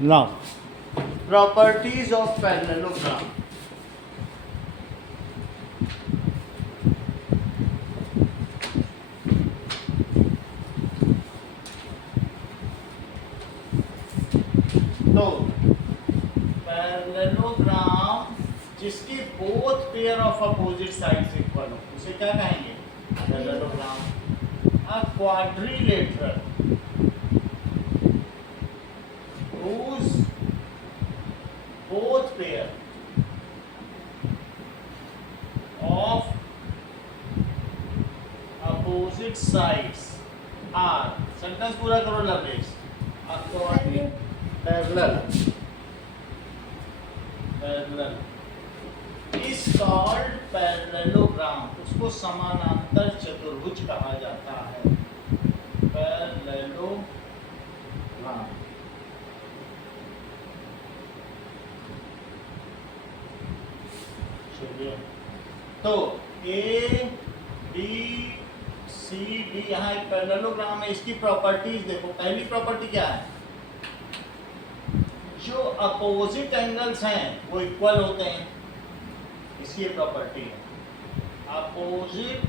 Now, properties of parallelogram. तो parallelogram जिसकी both pair of opposite sides equal हो उसे क्या कहेंगे? Parallelogram. A quadrilateral whose both pair of opposite sides are, sentence पूरा करो लवलेश, पैरेलल इज कॉल्ड पैरेललोग्राम, उसको समानांतर चतुर्भुज कहा जाता है। पैरेललोग्राम तो ए बी सी डी, यहाँ एक पैरेललोग्राम है। इसकी प्रॉपर्टीज देखो। पहली प्रॉपर्टी क्या है? जो अपोजिट एंगल्स हैं वो इक्वल होते हैं, इसकी प्रॉपर्टी है। Opposite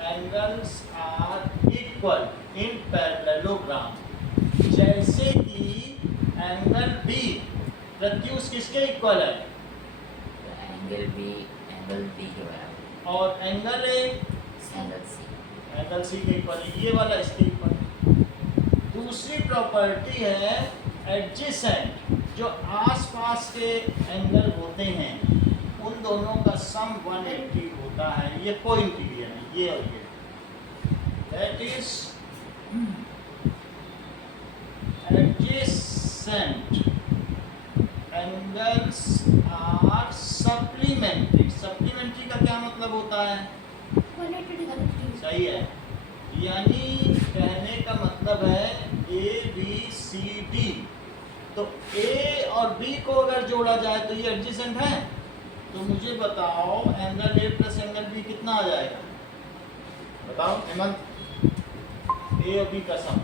angles are equal in parallelogram. जैसे कि एंगल बी प्रत्युष किसके इक्वल है? एंगल बी के बराबर, और एंगल ए एंगल सी के इक्वल है। ये वाला इसके इक्वल है। दूसरी प्रॉपर्टी है एडजेसेंट, जो आसपास के एंगल होते हैं उन दोनों का सम 180 होता है। ये कोइंटीरियर है, ये और ये। That is adjacent angles are supplementary. Supplementary का क्या मतलब होता है? सही है, यानी कहने का मतलब है ए बी सी डी, तो ए और बी को अगर जोड़ा जाए तो ये एडजेसेंट है। तो मुझे बताओ angle A plus angle B कितना आ जाएगा? बताओ हेमंत। ए और बी का सम,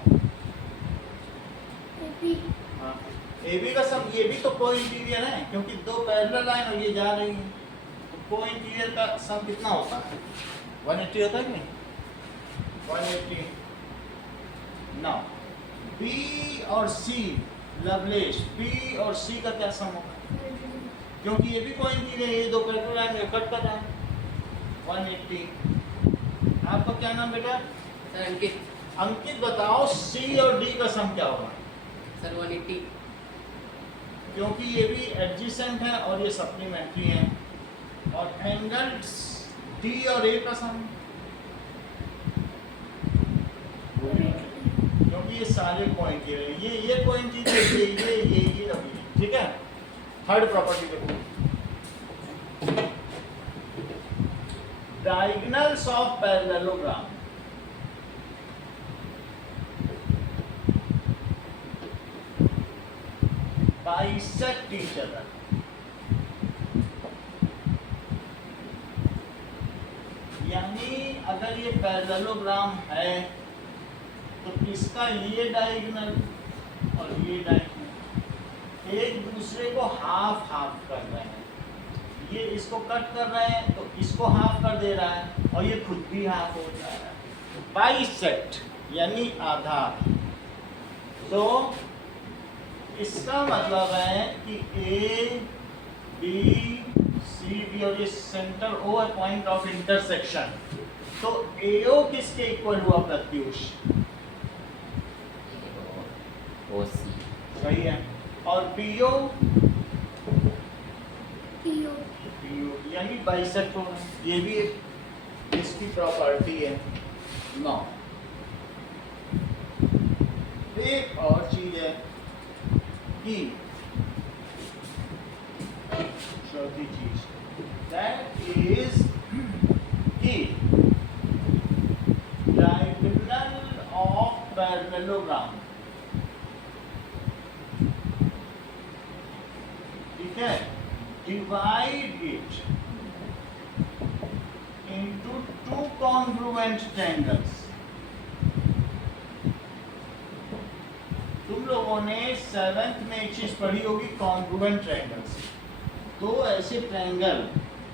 हाँ ए बी का सम। ये भी तो कोइंटीरियर है क्योंकि दो पैरेलल लाइन और ये जा रही है, तो कोइंटीरियर का सम कितना होता है? 180 होता है कि नहीं? 180। नाउ बी और सी, लवलेश, बी और सी का क्या सम होगा? क्योंकि ये भी कोइंटीरियर, ये दो पैरेलल लाइन कट कर रहा है। 180। आपका क्या नाम बेटा? सर अंकित। अंकित बताओ सी और डी का सम क्या होगा? सर 180, क्योंकि ये भी एडजेसेंट है और ये सप्लीमेंट्री है। और एंगल्स डी और ए का सम, क्योंकि ये सारे कोइंटीरियर, ये कोइंटीरियर, ये और ये। ठीक है। थर्ड प्रॉपर्टी देखो, diagonals of parallelogram. Bisect each other. यानी अगर ये पैरेललोग्राम है तो इसका ये डायगोनल और ये डायगोनल एक दूसरे को हाफ हाफ कर रहे हैं। ये इसको कट कर रहे हैं तो इसको हाफ कर दे रहा है और ये खुद भी हाफ हो जा रहा है। बाइसेक्ट यानी आधा। तो इसका मतलब है कि ए बी सी डी और ये सेंटर ओ है, पॉइंट ऑफ इंटरसेक्शन। तो एओ किसके इक्वल हुआ प्रत्युष? ओसी। सही है। और पीओ यानी बाइसेक्ट होना। ये भी इसकी प्रॉपर्टी है। नौ एक और चीज है कि चौथी चीज दैट इज कि डायगोनल ऑफ पैरेललोग्राम, ठीक है, divide it into two congruent triangles। तुम लोगों ने 7th में एक चीज पढ़ी होगी, कॉन्ग्रुएंट ट्रायंगल्स। तो ऐसे ट्रायंगल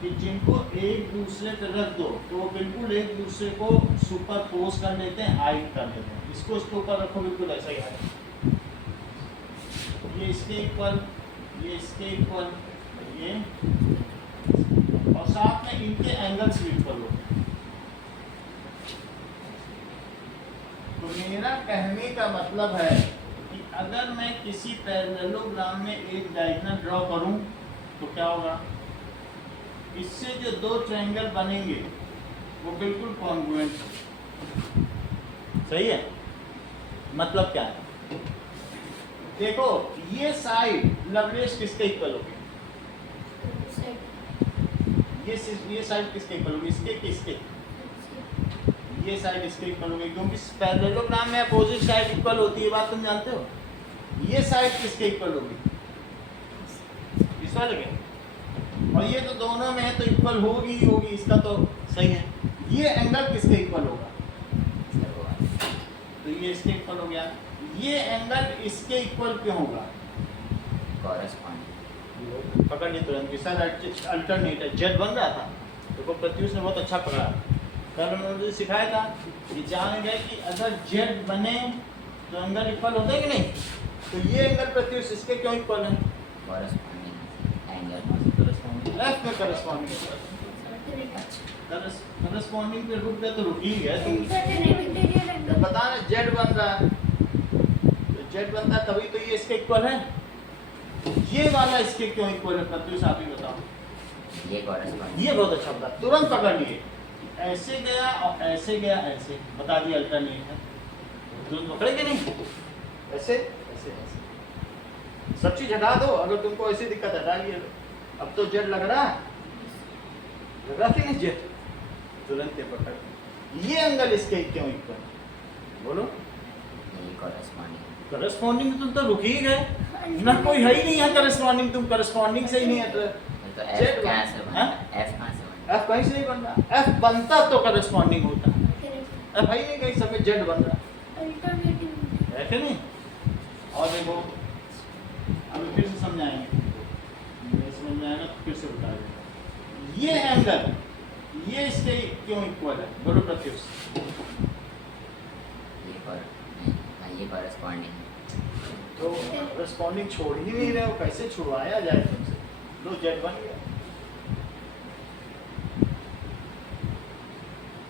कि जिनको एक दूसरे पे रख दो तो वो बिल्कुल एक दूसरे को सुपरपोज कर लेते हैं, हाइड कर लेते हैं। इसको इसके ऊपर रखो, बिल्कुल ऐसा ही है, ये इसके इक्वल, ये इसके इक्वल, ये, और साथ में इनके एंगल्स भी इक्वल होते हैं। तो मेरा कहने का मतलब है कि अगर मैं किसी पैरेललोग्राम में एक डायगोनल ड्रॉ करूं तो क्या होगा, इससे जो दो ट्रायंगल बनेंगे वो बिल्कुल कॉन्ग्रुएंट है। सही है? मतलब क्या है? देखो, ये साइड लवलेस किसके इक्वल होगी? ये साइड किसके इक्वल होगी? इसके किसके? ये साइड इसके इक्वल होगी, क्योंकि पैरेललोग्राम में अपोजिट साइड इक्वल होती है, बात तुम जानते हो। ये साइड किसके इक्वल होगी? इस वाले के। और ये तो दोनों में है तो इक्वल होगी ही होगी, इसका तो सही है। ये एंगल किसके इक्वल होगा? तो ये इसके इक्वल हो गया। ये एंगल इसके इक्वल क्यों होगा? कॉरेस्पॉन्डिंग। पकड़ लिए तुरंत, इसका अल्टरनेट है, जेड बन रहा था। देखो प्रत्युष ने बहुत अच्छा पकड़ा, कल उन्होंने मुझे सिखाया था कि जान गए कि अगर जेड बने तो एंगल इक्वल होता है कि नहीं। तो ये एंगल प्रत्युष इसके क्यों इक्वल है? लेफ्ट में करस्पॉन्डिंग पे रुक गए तो रुक ही गए तुम। बता ना, जेड बन रहा है तो जेड बनता है तभी तो ये इसके इक्वल है। ये वाला इसके क्यों इक्वल है प्रत्युष, आप ही बताओ। ये कॉरेस्पॉन्डिंग। ये बहुत अच्छा बता, तुरंत पकड़ लिए। ऐसे गया और ऐसे गया, ऐसे बता दिया अल्टरनेट है, तुरंत पकड़ेगे नहीं। ऐसे ऐसे ऐसे सब चीज हटा दो, अगर तुमको ऐसी दिक्कत हटा लिया। अब तो जेड लग रहा है, लग रहा कि नहीं जेड, तुरंत ये पकड़। ये एंगल इसके क्यों इक्वल? बोलो। ये कॉरेस्पॉन्डिंग। करस्पॉन्डिंग में तुम तो रुक ही गए ना, कोई है ही नहीं है करस्पॉन्डिंग, तुम करस्पॉन्डिंग से ही नहीं है तो तो एफ कहाँ से बना? एफ कहाँ से बना? एफ कहीं से नहीं बन रहा। एफ बनता तो करस्पॉन्डिंग होता, एफ है ही नहीं, कहीं सब जेड बन रहा है कि नहीं। और देखो अभी फिर से समझाएंगे, नहीं समझ में आएगा तो फिर से बता देंगे। ये एंगल ये इसके क्यों इक्वल है? बोलो प्रत्युष। ये कॉरेस्पॉन्डिंग। तो करस्पॉन्डिंग छोड़ ही नहीं रहे हो, कैसे छुड़वाया जाए तुमसे? लो जेड बन गया।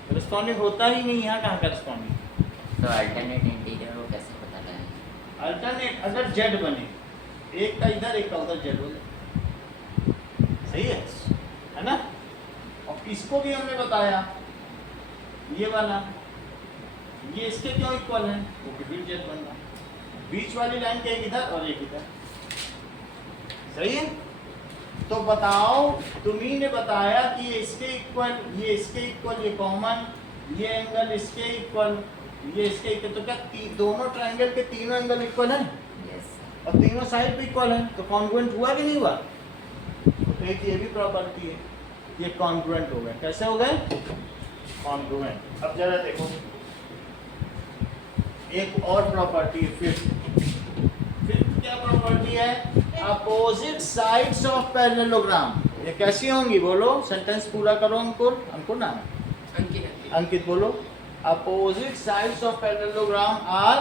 करस्पॉन्डिंग होता ही नहीं, यहाँ कहाँ करस्पॉन्डिंग? तो अल्टरनेट इंटीरियर को कैसे पता लगाएंगे? अल्टरनेट अगर जेड बने, एक का इधर एक का उधर जेड हो जाए, सही है ना। और इसको भी हमने बताया, ये वाला ये इसके क्यों इक्वल है? वो फिर जेड बन रहा, बीच वाली लाइन के एक इधर और एक इधर, सही है। तो बताओ, तुम्ही ने बताया कि ये इसके इक्वल, ये इसके इक्वल, ये कॉमन, ये एंगल इसके इक्वल, ये इसके इक्वल। तो क्या दोनों ट्रायंगल के तीनों एंगल इक्वल हैं? यस। और तीनों साइड भी इक्वल हैं, तो कॉन्ग्रुएंट हुआ कि नहीं हुआ? तो एक ये भी प्रॉपर्टी है, ये कॉन्ग्रुएंट हो गए। कैसे हो गए? कॉन्ग्रुएंट। अब जरा देखो, एक और प्रॉपर्टी है फिफ्थ क्या प्रॉपर्टी है? Opposite sides of parallelogram. ये कैसी होंगी? बोलो, सेंटेंस पूरा करो। अंकुर नाम है, अंकित बोलो। Opposite sides of parallelogram are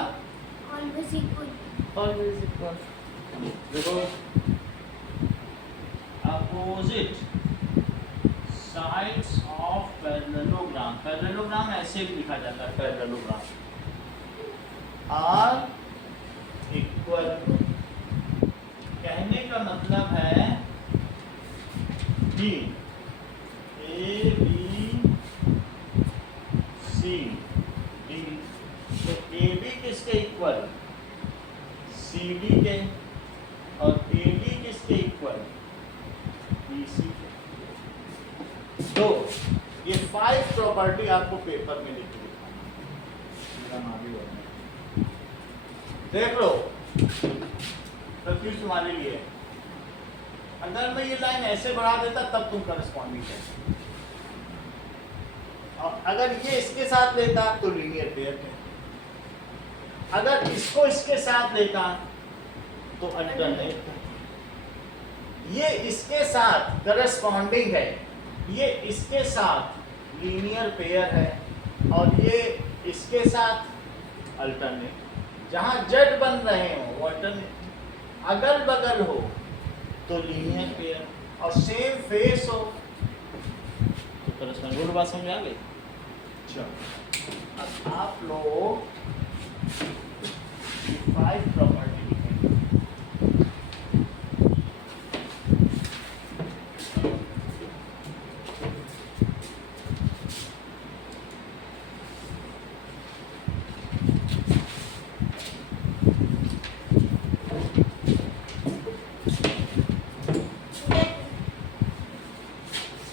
always equal. देखो, opposite sides of parallelogram, parallelogram ऐसे भी लिखा जाता है, पैरेललोग्राम आर इक्वल। कहने का मतलब है कि ए बी सी डी, तो ए बी किसके इक्वल? सी डी के। और ए डी किसके इक्वल? बी सी के। तो ये 5 प्रॉपर्टी आपको पेपर में लिख के दिखाना, देख लो। प्रत्युष तुम्हारे लिए, अगर मैं ये लाइन ऐसे बढ़ा देता तब तुम करस्पॉन्डिंग करते, और अगर ये इसके साथ लेता तो लीनियर पेयर थे। अगर इसको इसके साथ देखा तो अल्टरनेट, ये इसके साथ करस्पॉन्डिंग है, ये इसके साथ लीनियर पेयर है, और ये इसके साथ अल्टरनेट। जहां जेड बन रहे हो वो अल्टरनेट, अगल बगल हो तो लीनियर पेयर, और सेम फेस हो तो करस्पॉन्डिंग। बात समझ आ गई? चलो अब आप लोग 5 प्रॉपर्टी लिखेंगे।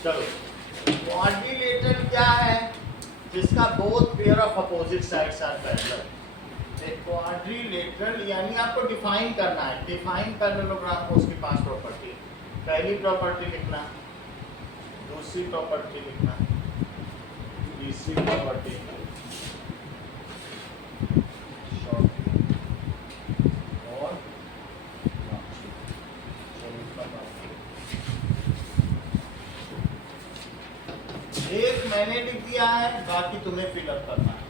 चलो, क्वाड्रिलेटरल क्या है? जिसका both pair of opposite sides are parallel. Quadrilateral यानी आपको डिफाइन करना है, डिफाइन पैरेललोग्राम को उसकी 5 प्रॉपर्टी है। पहली प्रॉपर्टी लिखना, दूसरी प्रॉपर्टी लिखना, तीसरी प्रॉपर्टी और एक मैंने लिख दिया है, बाकी तुम्हें फिलअप करना है।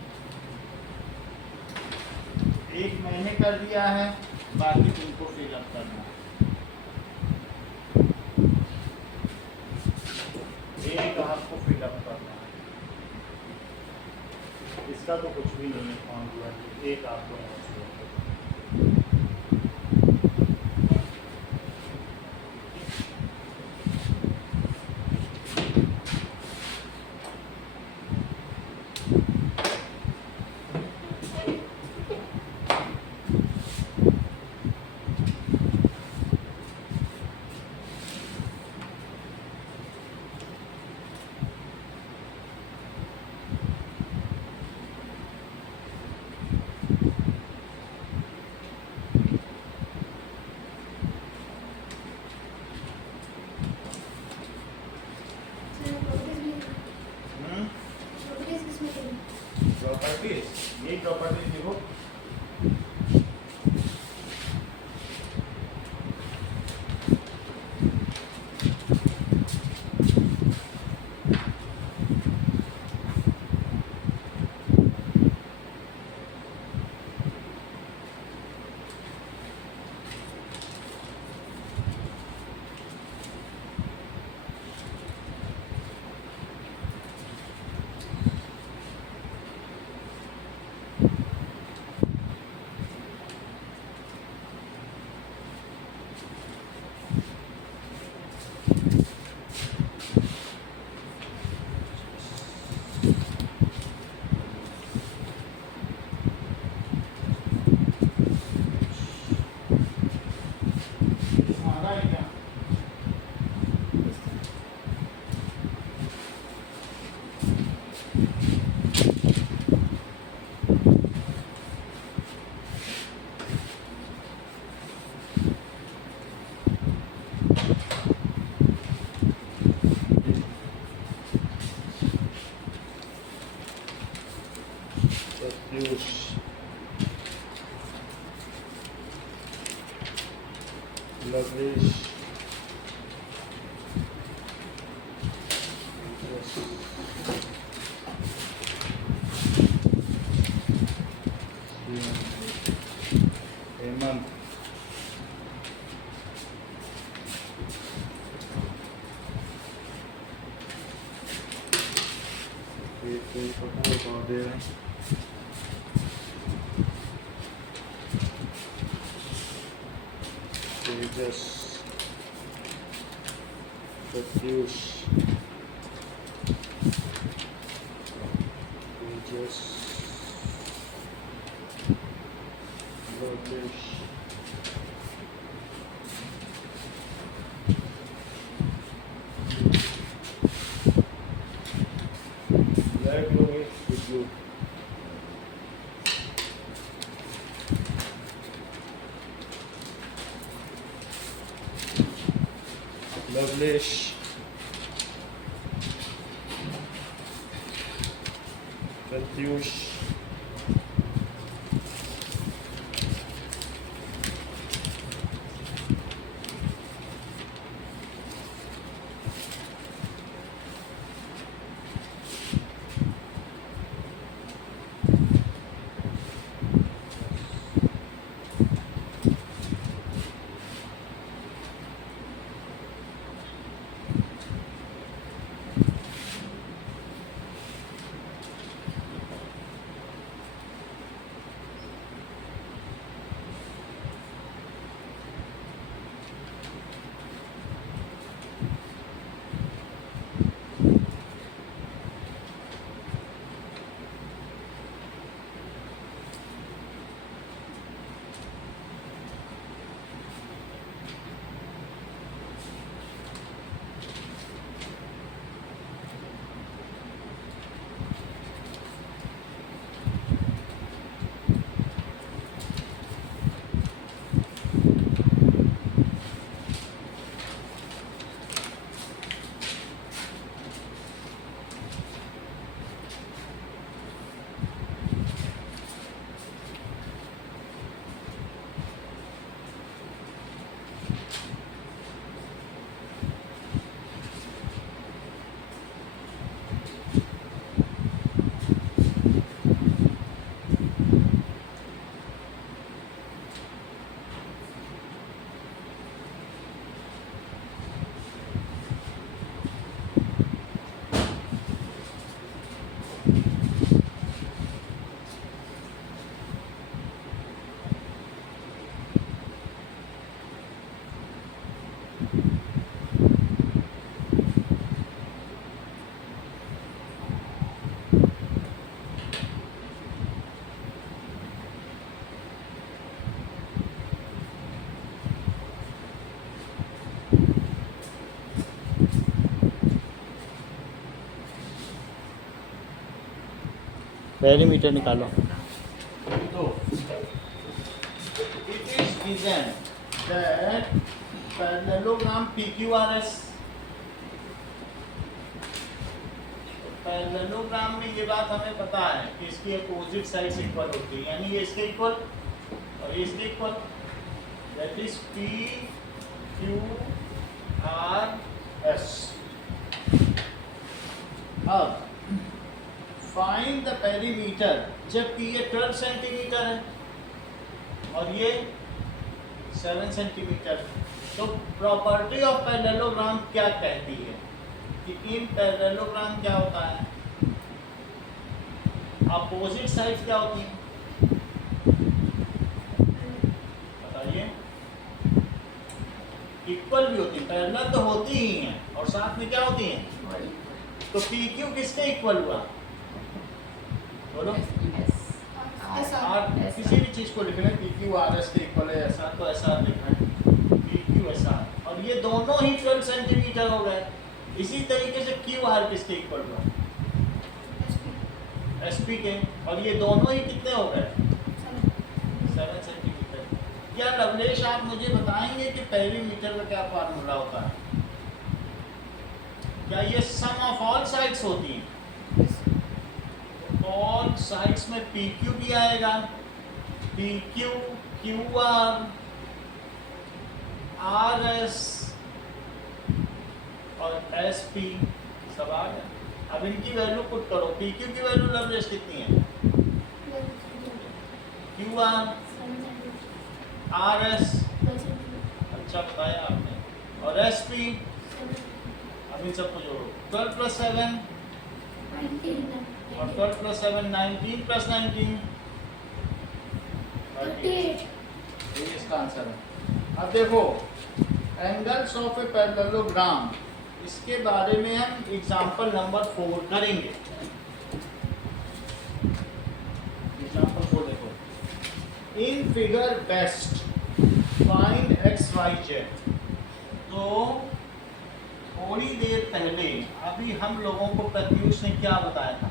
एक मैंने कर दिया है, बाकी तुमको फिलअप करना है। एक आपको फिलअप करना है, इसका तो कुछ भी नहीं है फॉर्मूला, एक आपको यहाँ से प्रॉपर्टीज, ये प्रॉपर्टीज लिखो। हमारा है क्या? Lovelace, हेमंत, दे रहे हैं। तेजस, प्रत्युष, तेजस, लोकेश, लाइक लोकेश विद्युत, लवलेश, प्रत्युष, पेरीमीटर निकालो। तो it is given that parallelogram PQRS, parallelogram में ये बात हमें पता है कि इसकी अपोजिट साइड्स इक्वल होती है, यानी ये इसके इक्वल और ये इसके इक्वल, दैट इज PQRS। अब फाइंड द पेरीमीटर, जबकि ये 12 सेंटीमीटर है और ये 7 सेंटीमीटर, तो प्रॉपर्टी ऑफ पैरेललोग्राम क्या कहती है कि इन पैरेललोग्राम क्या होता है, अपोजिट साइड्स क्या होती हैं बताइए। इक्वल भी होती है, पैरेलल तो होती ही हैं और साथ में क्या होती हैं, तो PQ किसके इक्वल हुआ बोलो। आप किसी भी चीज को लिख लें PQRS के इक्वल है, ऐसा तो ऐसा लिख रहे हैं PQSR, और ये दोनों ही 12 सेंटीमीटर हो गए। इसी तरीके से QR किसके इक्वल हुआ, SP के, और ये दोनों ही कितने हो गए 7 सेंटीमीटर। क्या लवलेश आप मुझे बताएंगे कि पेरीमीटर का क्या फार्मूला होता है, क्या ये सम ऑफ ऑल साइड्स होती हैं, ऑल साइड्स में PQ भी आएगा, PQ QR RS और SP सब आ गए। अब इनकी वैल्यू पुट करो, PQ की वैल्यू लवलेश कितनी है, QR RS अच्छा बताया आपने, और SP अब इन सबको जोड़ो, 12 + 7 और 12 + 7 19 + 19 38, ये इसका आंसर है। अब देखो एंगल्स ऑफ ए पैरेललोग्राम, इसके बारे में हम एग्जांपल नंबर 4 करेंगे। एग्जांपल 4 देखो, in figure best find XYZ। तो थोड़ी देर पहले अभी हम लोगों को प्रत्युष ने क्या बताया था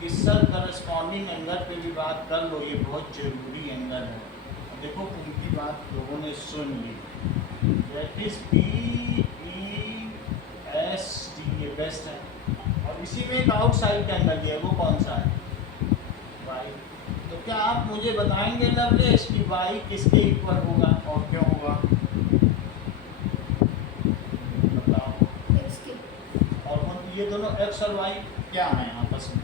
कि सर करस्पॉन्डिंग एंगल पे भी बात कर लो, ये बहुत जरूरी एंगल है। देखो उनकी बात लोगों ने सुन ली, दैट इज BEST, ये बेस्ट है, और इसी में एक आउटसाइड एंगल है, वो कौन सा है y। तो क्या आप मुझे बताएंगे लवलेश कि y किसके इक्वल होगा और क्यों होगा, बताओ। और ये दोनों x और y क्या हैं आपस में,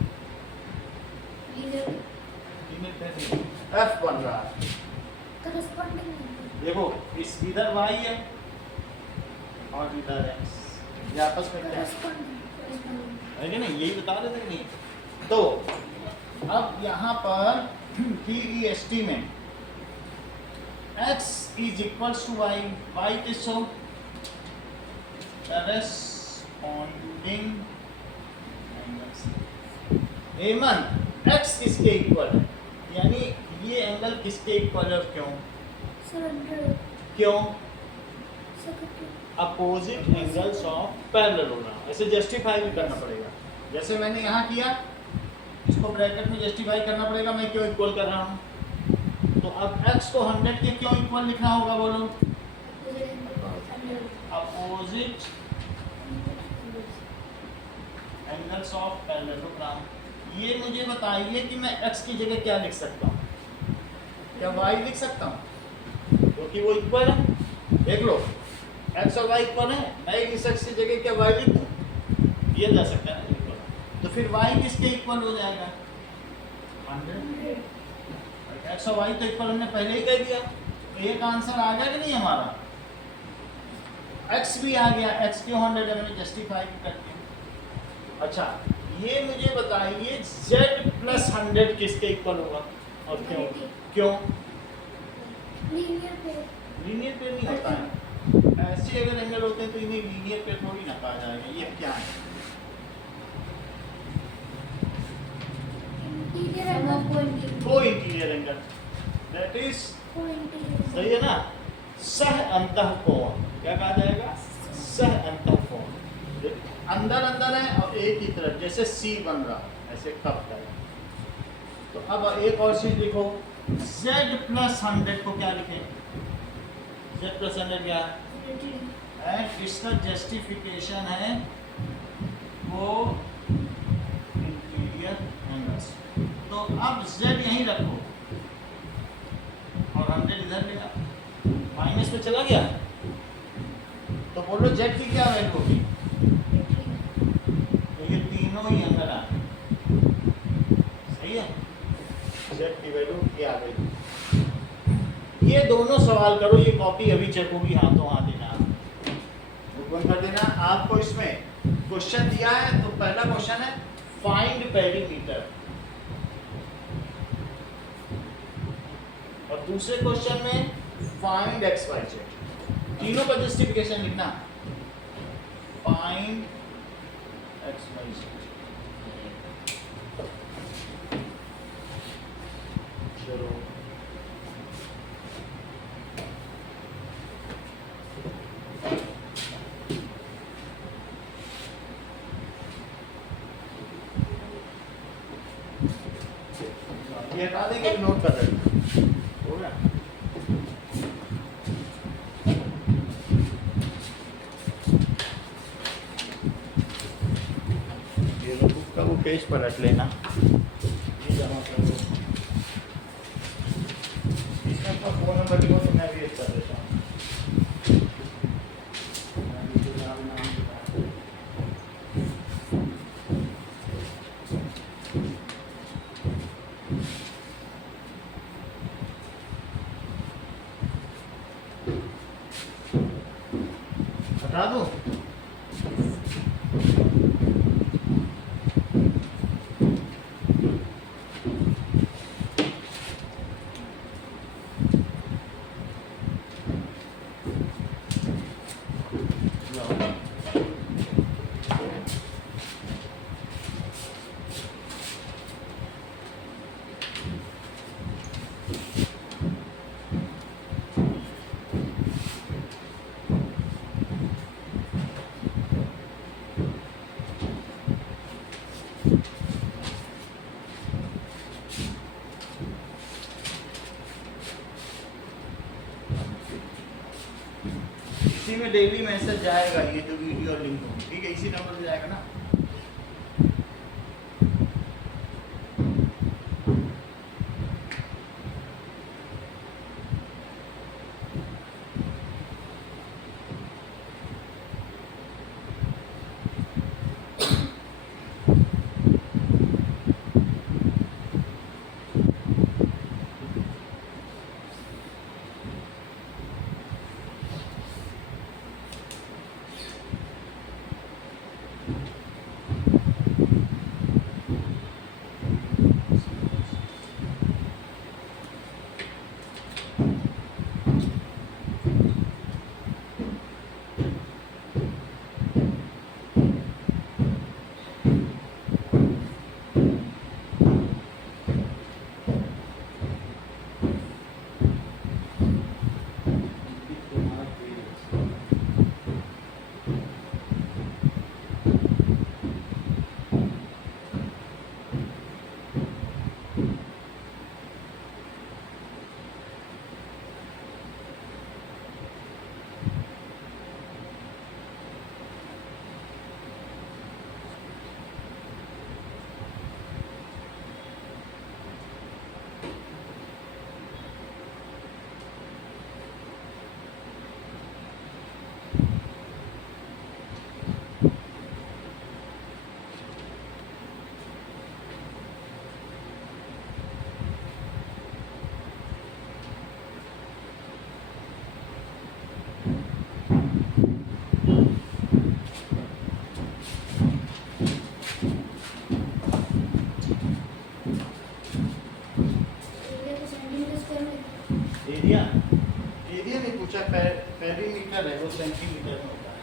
F बन रहा है। देखो इस इधर y है और इधर x, ये आपस में क्या है कि नहीं, यही बता रहे थे नहीं। तो अब यहाँ पर PEST में x = y, y किसको करस्पॉन्डिंग एंगल्स। हेमंत x किसके इक्वल है, यानी ये एंगल किसके इक्वल है, क्यों क्यों अपोजिट एंगल्स ऑफ पैरेललोग्राम। ऐसे जस्टिफाई भी करना पड़ेगा, जैसे मैंने यहाँ किया, इसको ब्रैकेट में जस्टिफाई करना पड़ेगा मैं क्यों इक्वल कर रहा हूँ। तो अब x को 100 के क्यों इक्वल लिखना होगा बोलो, अपोजिट एंगल्स ऑफ पैरेललोग्राम। ये मुझे बताइए कि मैं x की जगह क्या लिख सकता हूँ, क्या y लिख सकता हूँ, क्योंकि वो इक्वल है। देख लो x और y इक्वल है, मैं इस x की जगह क्या y लिख दूँ, ये जा सकता है ना इक्वल। तो फिर y किसके इक्वल हो जाएगा 100। x और y तो इक्वल हमने पहले ही कह दिया, तो एक आंसर आ गया कि नहीं हमारा, x भी आ गया, x क्यों 100 है मैंने जस्टिफाई कर दिया। अच्छा ये मुझे बताइए z + 100 किसके इक्वल होगा और क्यों क्यों लीनियर पेयर नहीं होता है, ऐसे अगर एंगल होते हैं तो इन्हें लीनियर पेयर थोड़ी ना कहा जाएगा। ये क्या है, को इंटीरियर एंगल, दैट इज सही है ना, सह अंतःकोण, क्या कहा जाएगा, सह अंतःकोण। अंदर अंदर है और एक ही तरफ, जैसे C बन रहा है ऐसे कप का। तो अब एक और चीज देखो, z प्लस 100 को क्या लिखें? z प्लस 100 क्या है? इसका जस्टिफिकेशन है वो इंटीरियर एंगल्स। तो अब z यहीं रखो और 100 इधर लेगा, माइनस पे चला गया। तो बोलो z की क्या वैल्यू होगी? तो ये तीनों ही अंदर आ गए, सही है। z की वैल्यू ये आ गई। ये दोनों सवाल करो, ये कॉपी अभी चेक होगी, हाथों हाथ देना, बुक बंद कर देना। आपको इसमें क्वेश्चन दिया है, तो पहला क्वेश्चन है फाइंड पेरीमीटर, और दूसरे क्वेश्चन में फाइंड एक्स वाई जेड। तीनों का जस्टिफिकेशन लिखना, फाइंड एक्स वाई जेड। चलो ये हटा देंगे, नोट कर लेंगे, हो गया। ये लो, बुक का वो पेज पलट लेना, ये जमा कर दो, इसमें अपना फोन नंबर लिखो तो मैं भेज कर देता हूँ। हटा दो। इसी में डेली मैसेज जाएगा, ये जो वीडियो लिंक होगी, ठीक है, इसी नंबर पे जाएगा ना। एरिया एरिया नहीं पूछा, पेरीमीटर है, वो सेंटीमीटर में होता है।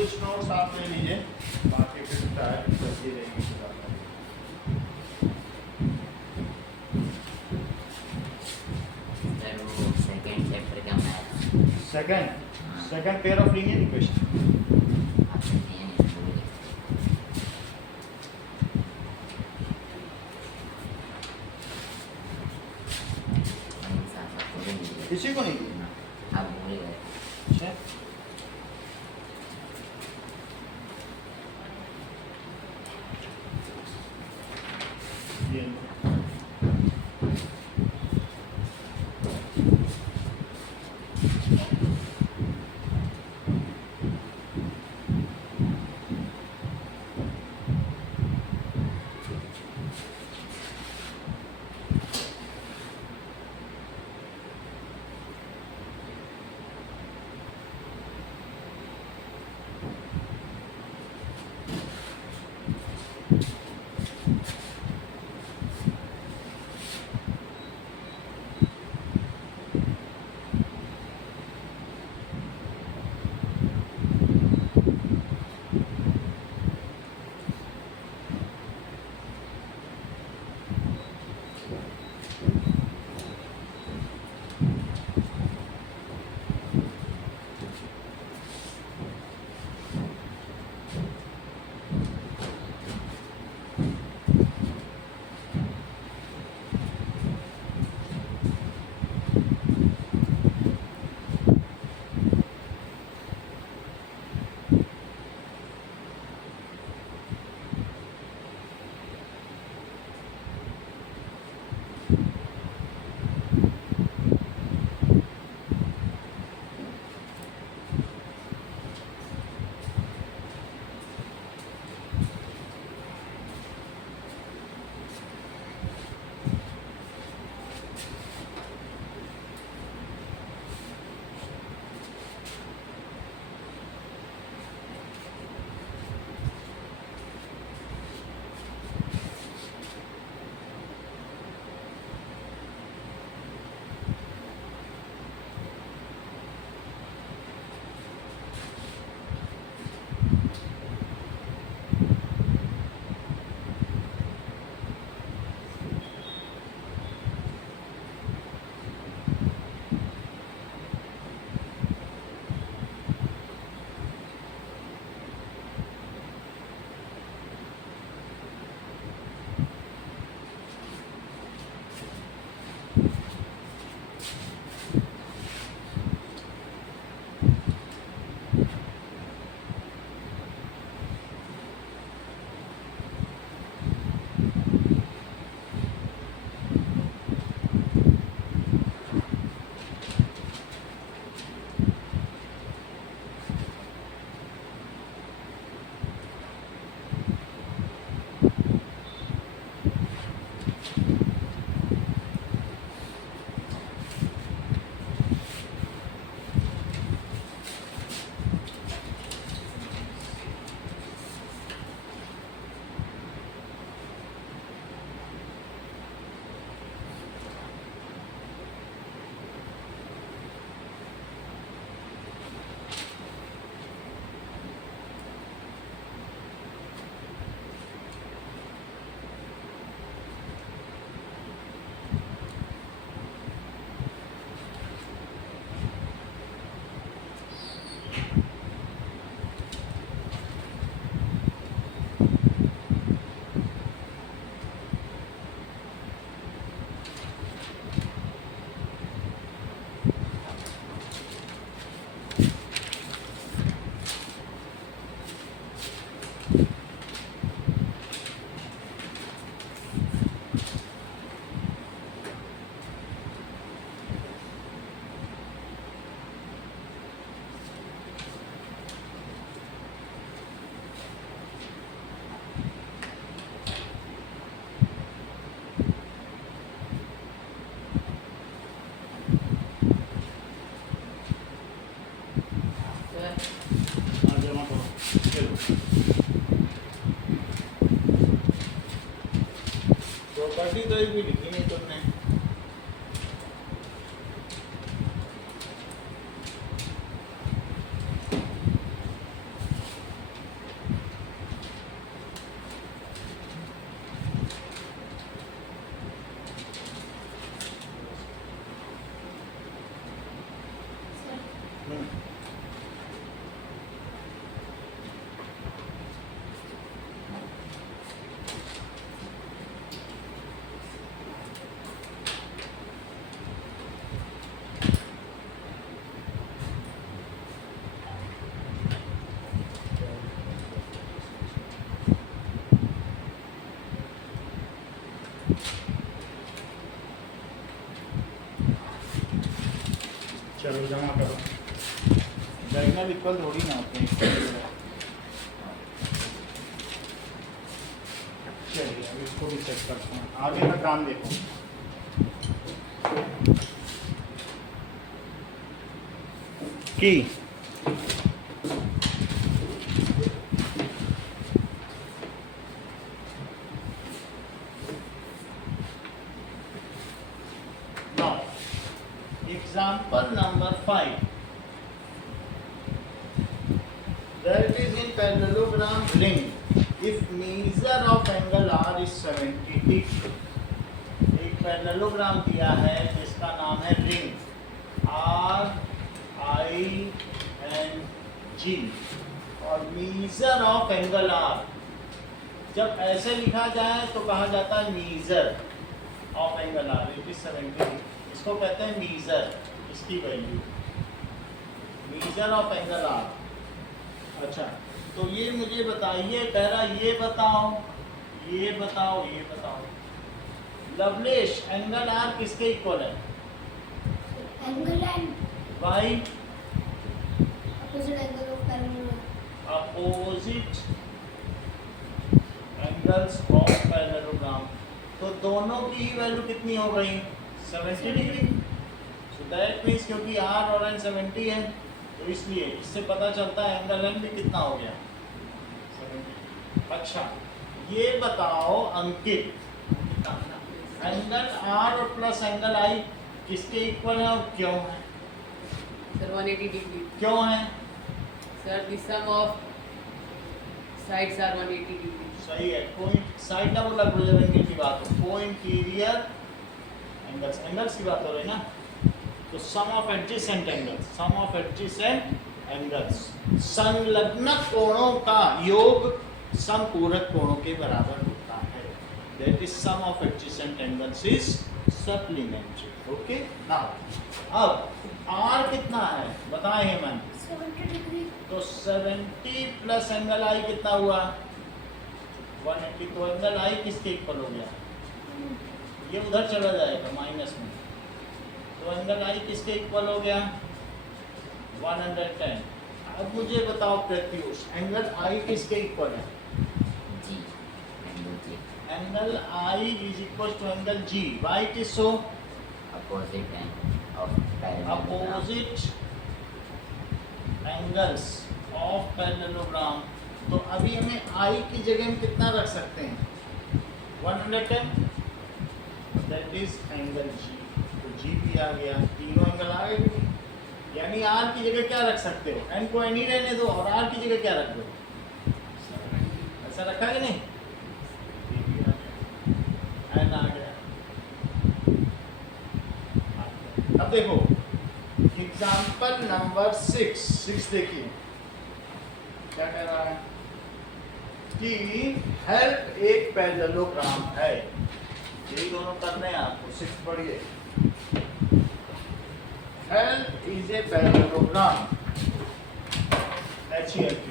कुछ नोट्स आप ले लीजिए, बाकी फिर तैयारी करती रहेंगे फिर आप। सर वो सेकंड चैप्टर का math second pair of linear equation. आप सकते हैं नहीं भूल गए। वहीं साथ आपको भी मिल गया। किसी को नहीं? आप भूल गए। अच्छा, ये प्रॉपर्टी तो एक भी लिखी नहीं तुमने। जमा करो। डायगोनल इक्वल थोड़ी ना होते हैं। चलिए अब इसको भी चेक करते हैं, आगे का काम देखो। की example number 5, that is in parallelogram ring, if measure of angle r is 70 degree। एक पैरेललोग्राम दिया है जिसका नाम है ring R I N G और मीजर ऑफ एंगल R। जब ऐसे लिखा जाए तो कहा जाता है measure of angle R, it is 70। इसको कहते हैं मीजर, इसकी value measure of angle R। अच्छा तो ये मुझे बताइए, कह रहा ये बताओ, ये बताओ, ये बताओ लवलेश एंगल R किसके इक्वल है? Angle and Y opposite angle of parallel. Opposite angles of parallelogram. तो दोनों की ही वैल्यू कितनी हो गई? 70 डिग्री। सो दैट मीन्स क्योंकि R और N 70 है तो इसलिए इससे पता चलता है एंगल N भी कितना हो गया? 70। अच्छा ये बताओ अंकित, एंगल R और प्लस एंगल I किसके इक्वल है और क्यों है? Sir 180 degree. क्यों है? Sir the sum of sides are 180 degree. सही है। कोई साइड ना बोला क्लोजर एंगल की बात हो, को इंटीरियर एंगल्स, एंगल्स की बात हो रही ना। तो sum of adjacent angles, sum of adjacent angles, संलग्न कोणों का योग समपूरक कोणों के बराबर होता है। That is sum of adjacent angles is supplementary. Okay now अब R कितना है बताएं हेमंत? 70 डिग्री। तो 70 प्लस एंगल I कितना हुआ? 180। तो एंगल I किसके इक्वल हो गया? ये उधर चला जाएगा माइनस में, तो एंगल I किसके इक्वल हो गया? 110। अब मुझे बताओ प्रत्युष एंगल I किसके इक्वल है? G, angle G, angle I is equal to angle G। Why it is so? opposite end of parallelogram. Opposite angles of parallelogram. तो अभी हमें I की जगह हम कितना रख सकते हैं? 110। That is angle G। तो G भी आ गया, तीनों एंगल आ गए। यानी R की जगह क्या रख सकते हो? N को N ही रहने दो और R की जगह क्या रख दो? ऐसा रखा कि नहीं? ये भी आ गया, N आ गया। अब देखो एग्जाम्पल नंबर 6 देखिए क्या कह रहा है कि हेल्प एक पैरेललोग्राम है। यही दोनों करने हैं आपको, 6 पढ़िए। Help is a parallelogram HELP,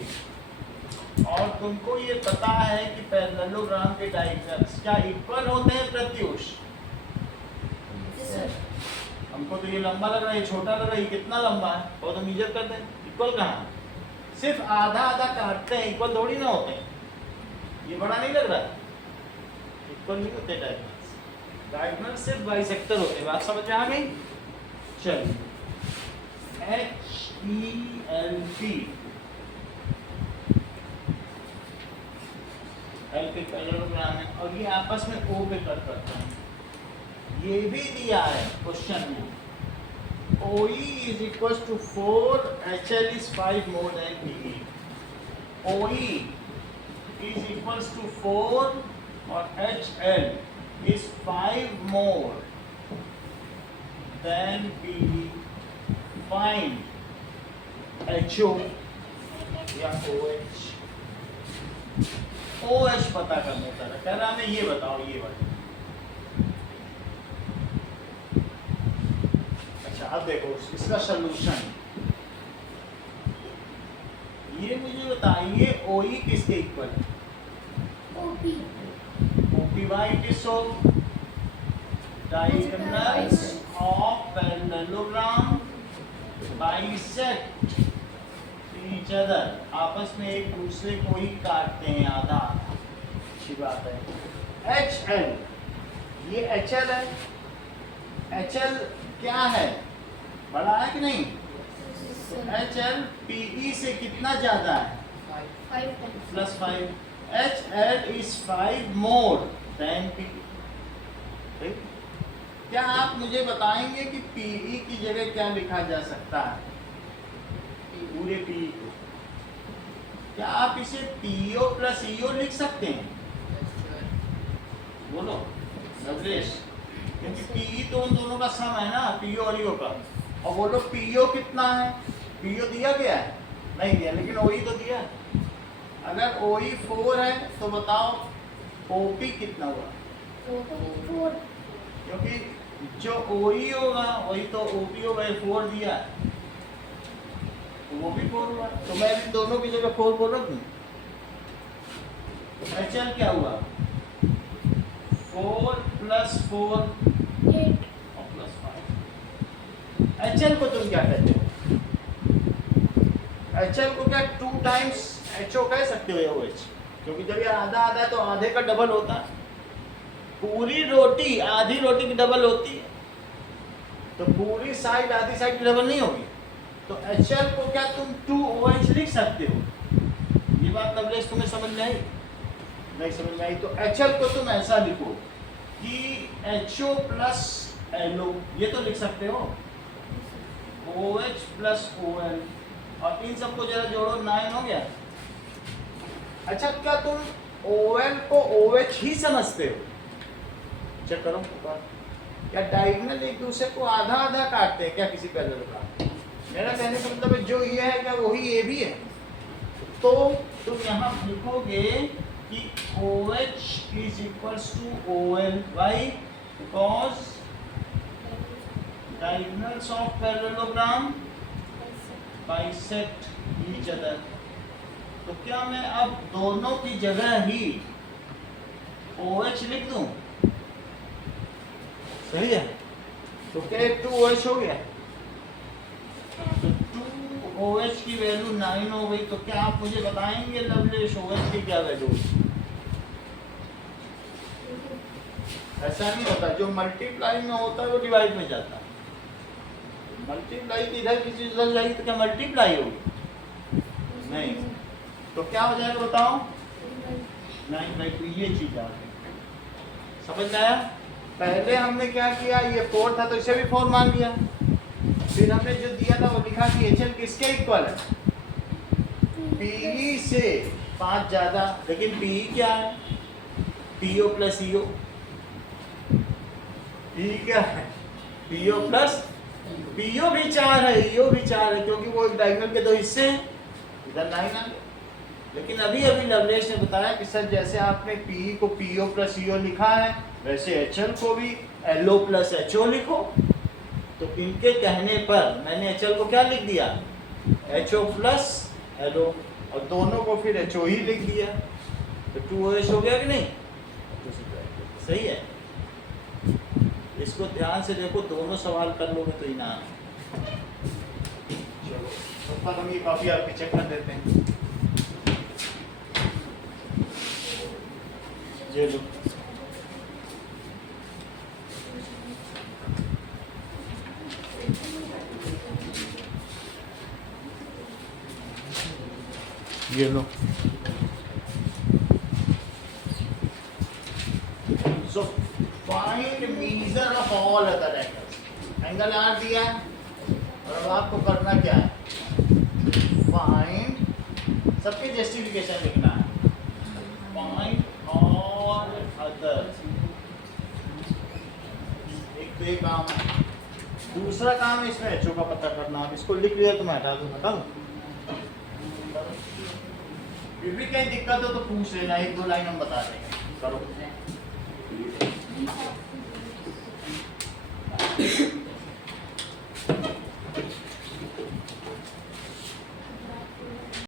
और तुमको ये पता है कि पैरेललोग्राम के डायगोनल्स क्या इक्वल होते हैं प्रत्युष? Yes, sir. हमको तो ये लंबा लग रहा है, ये छोटा लग रहा है, ये कितना लंबा है? वो तो मेजर करते हैं, इक्वल कहाँ? सिर्फ आधा आधा काटते हैं, इक्वल थोड़ी ना होते हैं। ये बड़ा नहीं लग रहा है, इक्वल नहीं होते डायगोनल्स। डायगोनल्स सिर्फ बाइसेक्टर होते हैं। बात समझ में आ गई? चलिए HELP हेल्प एक पैरेललोग्राम है और ये आपस में O पे कट करते हैं। ये भी दिया है क्वेश्चन में, OE is equals to 4, HL is 5 more than PE। OE is equals to 4 और HL is 5 more than PE। Find HO या OH। OH पता करने का कह रहा हमें, ये बताओ ये वाला। अब देखो इसका सलूशन, ये मुझे बताइए OE किसके इक्वल है? OP OPY it is so diagonals of parallelogram bisect each other, आपस में एक दूसरे को ही काटते हैं आधा आधा। अच्छी बात है। एच एल, ये एच एल है। एच एल क्या है, बड़ा है कि नहीं? तो एच एल पीई से कितना ज्यादा है? 5 times. Plus 5। H L is 5 more than P. ठीक, क्या आप मुझे बताएंगे कि पीई की जगह क्या लिखा जा सकता है? पूरे पीई को क्या आप इसे पीओ प्लस ईओ लिख सकते हैं? बोलो नवलेश, क्योंकि पीई तो उन दोनों का सम है ना, पीओ और ईओ का। और बोलो पीओ कितना है? पीओ दिया गया है? नहीं दिया, लेकिन ओई तो दिया है। अगर ओई 4 है तो बताओ ओपी कितना हुआ? 4. क्योंकि जो ओई होगा वही तो ओपी होगा, 4 दिया है तो वो भी 4 हुआ। तो मैं भी दोनों की जगह 4 बोल रहा हूँ। एच एल क्या हुआ? 4 प्लस 4 8. और प्लस 5। एच एल को तुम क्या कहते हो? एच एल को क्या 2 टाइम्स एच ओ कह सकते हो या ओ एच? क्योंकि जब ये आधा आधा है तो आधे का डबल होता है। पूरी रोटी आधी रोटी की डबल होती है, तो पूरी साइड आधी साइड की डबल नहीं होगी। तो एच एल को क्या तुम 2OH लिख सकते हो? ये बात नवलेश तुम्हें समझ में आई? नहीं समझ में आई तो एच एल को तुम ऐसा लिखो कि HO प्लस LO, ये तो लिख सकते हो। OH प्लस OL, और इन सबको जरा जोड़ो, 9 हो गया। अच्छा, क्या तुम OL को OH ही समझते हो? चेक करो, क्या डायगोनल एक दूसरे को आधा आधा काटते हैं क्या किसी पैरेलल का? मेरा कहने का मतलब है जो ये है क्या वही ये भी है। तो तुम यहाँ लिखोगे कि OH is equals to OL, why? Because diagonals of parallelogram bisect each other। तो क्या मैं अब दोनों की जगह ही OH लिख दूं? सही है, तो क्या 2OH हो गया? तो 2OH की वैल्यू 9 हो गई। तो क्या आप मुझे बताएंगे लवलेश OH की क्या वैल्यू? ऐसा नहीं होता, जो मल्टीप्लाई में होता है वो डिवाइड में जाता है। मल्टीप्लाई की इधर की चीज उधर जाएगी तो क्या मल्टीप्लाई होगी? नहीं। तो क्या हो जाएगा बताओ? 9/2। ये चीज आ गई, समझ में आया? पहले हमने क्या किया, ये 4 था तो इसे भी 4 मान लिया। फिर हमने जो दिया था वो लिखा कि HL किसके इक्वल है? PE से 5 ज्यादा। लेकिन PE क्या है? PO plus EO। PE क्या है? PO प्लस PO भी 4 है, EO भी 4 है, क्योंकि वो एक डायगोनल के 2 हिस्से हैं। इधर 9 आ गया। लेकिन अभी अभी लवलेश ने बताया कि सर जैसे आपने PE को PO प्लस EO लिखा है, वैसे HL को भी LO प्लस HO लिखो। तो इनके कहने पर मैंने HL को क्या लिख दिया? HO प्लस LO, और दोनों को फिर HO ही लिख दिया। तो 2OH हो गया कि नहीं? सही है। इसको ध्यान से देखो, दोनों सवाल कर लोगे तो इनाम। चलो तब तक हम ये कॉपी आपकी चेक कर देते हैं। ये लो, ये लो। So find measure of all other angles। Angle R दिया है और अब आपको करना क्या है? फाइंड, सबके जस्टिफिकेशन लिखना है। फाइंड ऑल अदर, एक तो ये काम है। दूसरा काम है इसमें HO का पता करना। आप इसको लिख लिया तो मैं हटा दूँ, हटा दूँ। फिर भी कहीं दिक्कत हो तो पूछ लेना, 1-2 लाइन हम बता देंगे। करो।